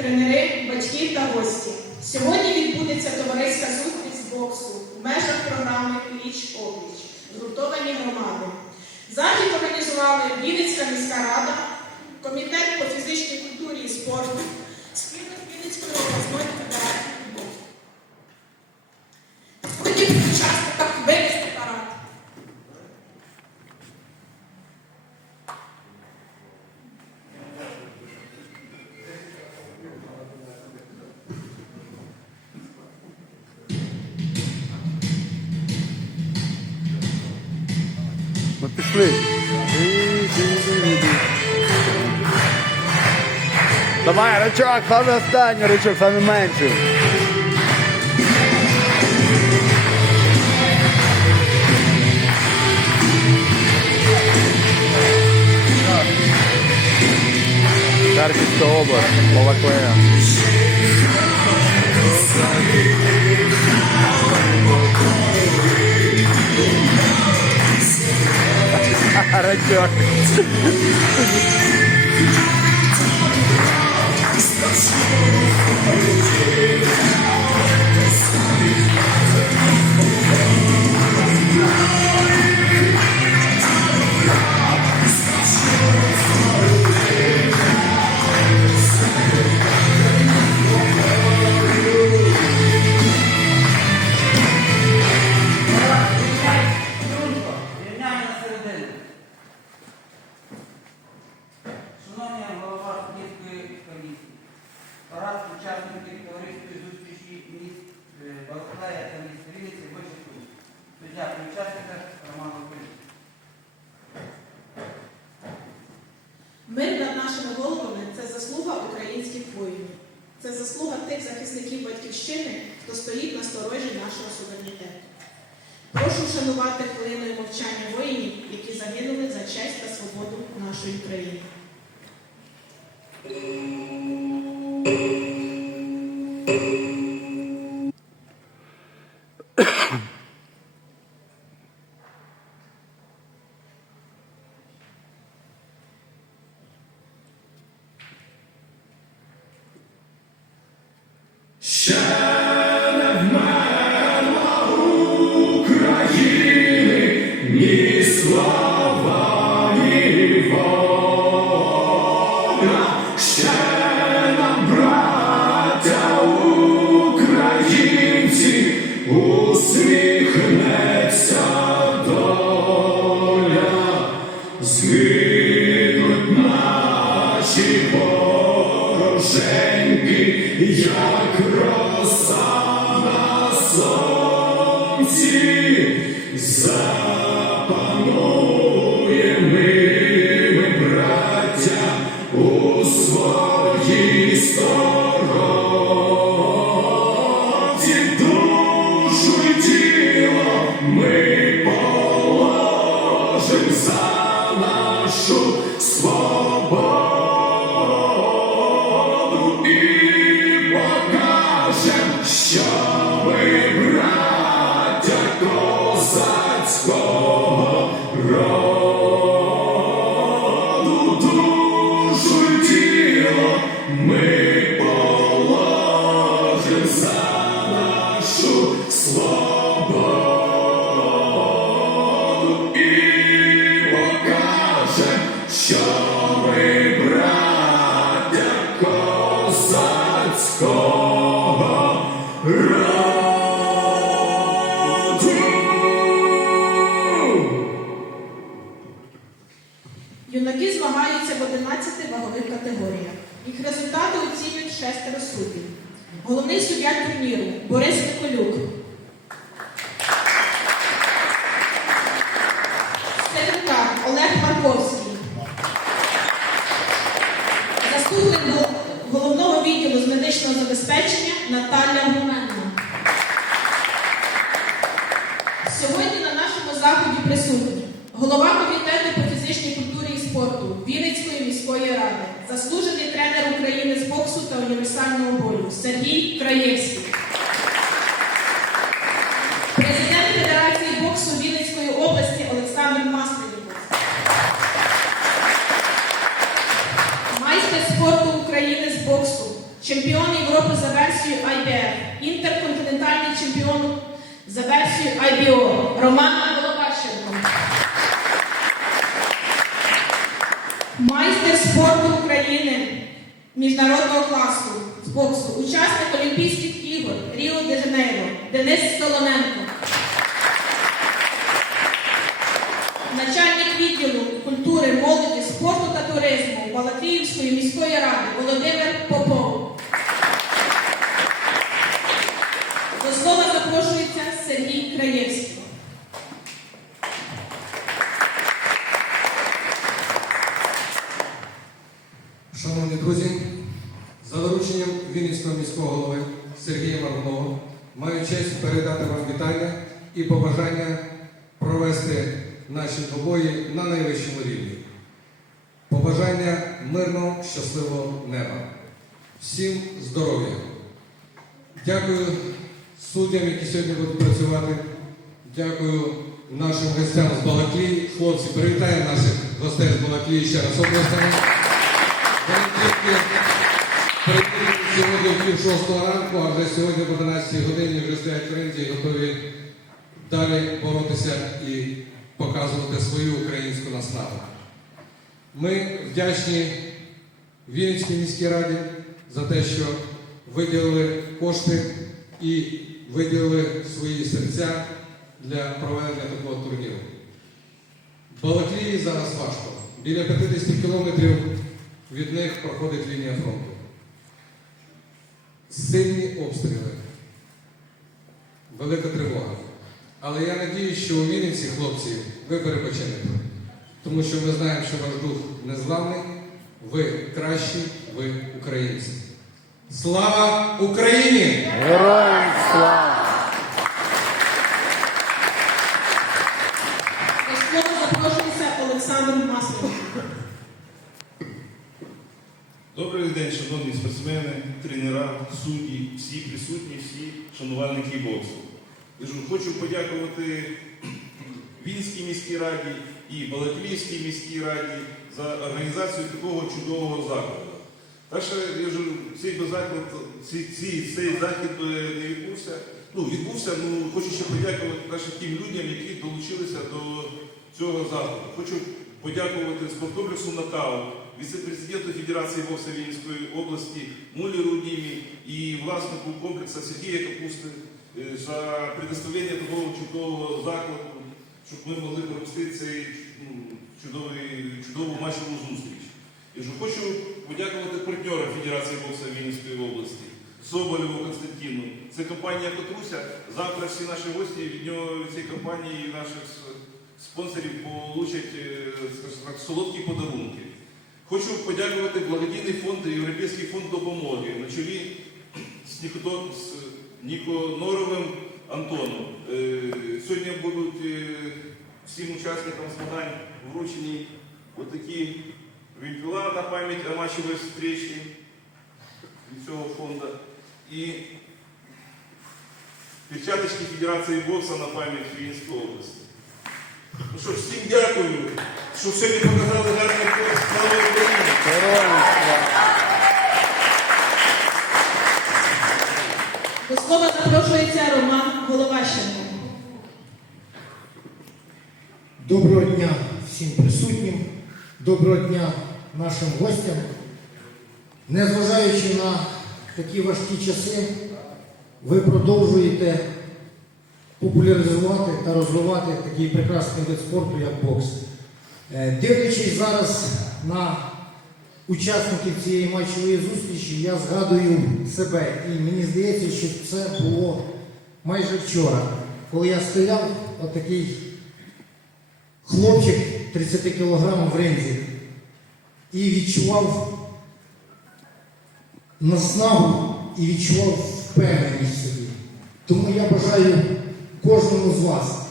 тренери, батьки та гості. Сьогодні відбудеться товариська зустріч з боксу в межах програми Пліч обліч згуртовані громади. Захід організували Вінницька міська рада, комітет по фізичній культурі і спорту, спільно з Вінницькою обласною федерацією пішли. Давай, рачок, саме останній рачок, саме менший. Харківська область, Балаклея. Рачок. Мир над нашими головами це заслуга українських воїнів. Це заслуга тих захисників батьківщини, хто стоїть на сторожі нашого суверенітету. Прошу вшанувати хвилиною мовчання воїнів, які загинули за честь та свободу нашої країни. ще нам, українці, усміхнеться доля, згинуть наші вороженьки, як роса. Юнаки змагаються в 11 вагових категоріях. Їх результати оцінюють шестеро суддів. Головний суддя турніру Борис Миколюк. спорту Вінницької міської ради, заслужений тренер України з боксу та універсального бою Сергій Краєвський. Президент Федерації боксу Вінницької області Олександр Масленіков. Майстер спорту України з боксу, чемпіон Європи за версією IBF, інтерконтинентальний чемпіон за версією IBO Роман. Міжнародного класу з боксу, учасник Олімпійських ігор Ріо де Жанейро Денис Солоненко. Начальник відділу культури, молоді, спорту та туризму Балакліївської міської ради Володимир Попов. До слова запрошується Сергій Краєвський. Шановні друзі, за дорученням Вінницького міського голови Сергія Маргунова маю честь передати вам вітання і побажання провести наші двобої на найвищому рівні. Побажання мирного, щасливого неба. Всім здоров'я. Дякую суддям, які сьогодні будуть працювати. Дякую нашим гостям з Балаклії. Хлопці, привітаємо наших гостей з Балаклії ще раз обласними. Вони сьогодні в пів шостого ранку, а вже сьогодні в 11 годині вже стоять в ринзі і готові далі боротися і показувати свою українську наснагу. Ми вдячні Вінницькій міській раді за те, що виділили кошти і виділили свої серця для проведення такого турніру. Балаклії зараз важко. Біля 50 кілометрів від них проходить лінія фронту. Сильні обстріли, велика тривога. Але я надіюсь, що у Вінниці, хлопці, ви перепочинете. Тому що ми знаємо, що ваш дух незламний, ви кращі, ви українці. Слава Україні! Героям слава! Запрошується Олександр Масленко. Добрий день, шановні спортсмени, тренера, судді, всі присутні, всі шанувальники боксу. Хочу подякувати Вінській міській раді і Балаклійській міській раді за організацію такого чудового заходу. Так що я ж цей заклад, ці, ці, цей захід не відбувся. Ну, відбувся, ну хочу ще подякувати нашим тим людям, які долучилися до цього заходу. Хочу подякувати спорткомплексу Натау, віце-президенту Федерації боксу Вінницької області Муліру Дімі і власнику комплексу Сергія Капусти е, за предоставлення такого чудового закладу, щоб ми могли провести цей ну, чудовий, чудову матчову зустріч. Я ж хочу подякувати партнерам Федерації боксу Вінницької області, Соболєву Константину. Це компанія Котруся. Завтра всі наші гості від нього від цієї компанії і наших спонсорів получать е, так, солодкі подарунки. Хочу подякувати благодійний фонд Європейський фонд допомоги на чолі з Ніконоровим Антоном. Е, Сьогодні будуть е, всім учасникам змагань вручені отакі вімпіла на пам'ять о матчевій зустрічі від цього фонду. І перчаточки Федерації бокса на пам'ять Вінської області. Ну що ж, всім дякую, що сьогодні показали гарний бокс. Слава Україні! Героям слава! До слова запрошується Роман Головащенко. Доброго дня всім присутнім, доброго дня нашим гостям. Незважаючи на такі важкі часи, ви продовжуєте популяризувати та розвивати такий прекрасний вид спорту, як бокс. Е, Дивлячись зараз на учасників цієї матчової зустрічі, я згадую себе. І мені здається, що це було майже вчора, коли я стояв отакий хлопчик 30 кг в ринзі і відчував наснагу і відчував впевненість собі. Тому я бажаю кожному з вас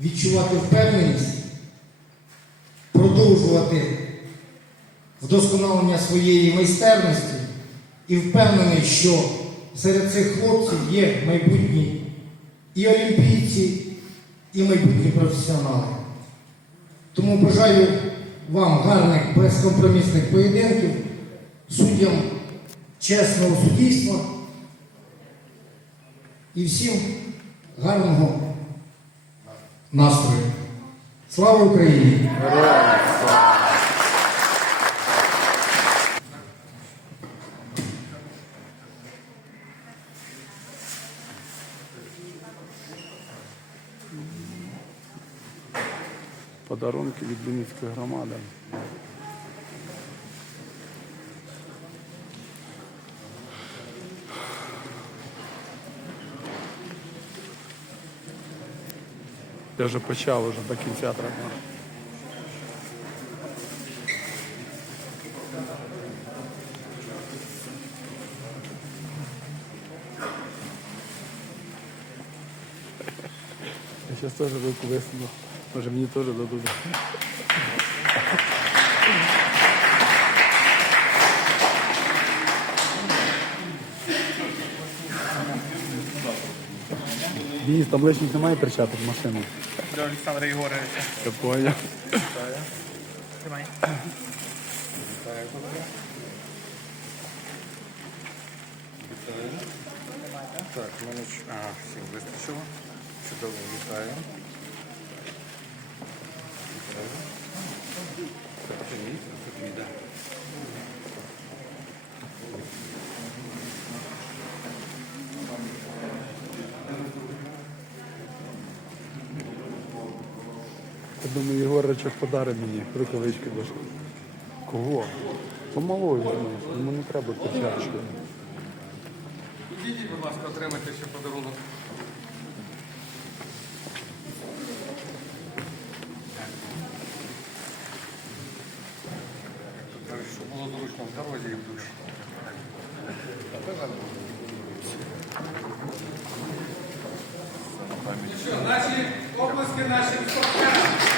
відчувати впевненість, продовжувати вдосконалення своєї майстерності і впевнений, що серед цих хлопців є майбутні і олімпійці, і майбутні професіонали. Тому бажаю вам гарних безкомпромісних поєдинків, суддям чесного суддівства і всім гарного настрою. Слава Україні! Подарунки від Вінницької громади. Я вже почав уже до кінця треба. Я тоже руку высуну. Може мені теж дадуть. Денис, там лишніх немає перчаток в машину. До Олександра Єгоровича. Я понял. Тримай. Так, мене ага, всім вистачило. Чудово, вітаю. Я думаю, Єгоричок подарить мені рукавички дуже. Кого? Помалою, знаєш, йому не треба перчатки. Підійдіть, будь ласка, отримайте ще подарунок. Так, Щоб було зручно в дорозі то душі. Що, наші обласки наші спортсменам.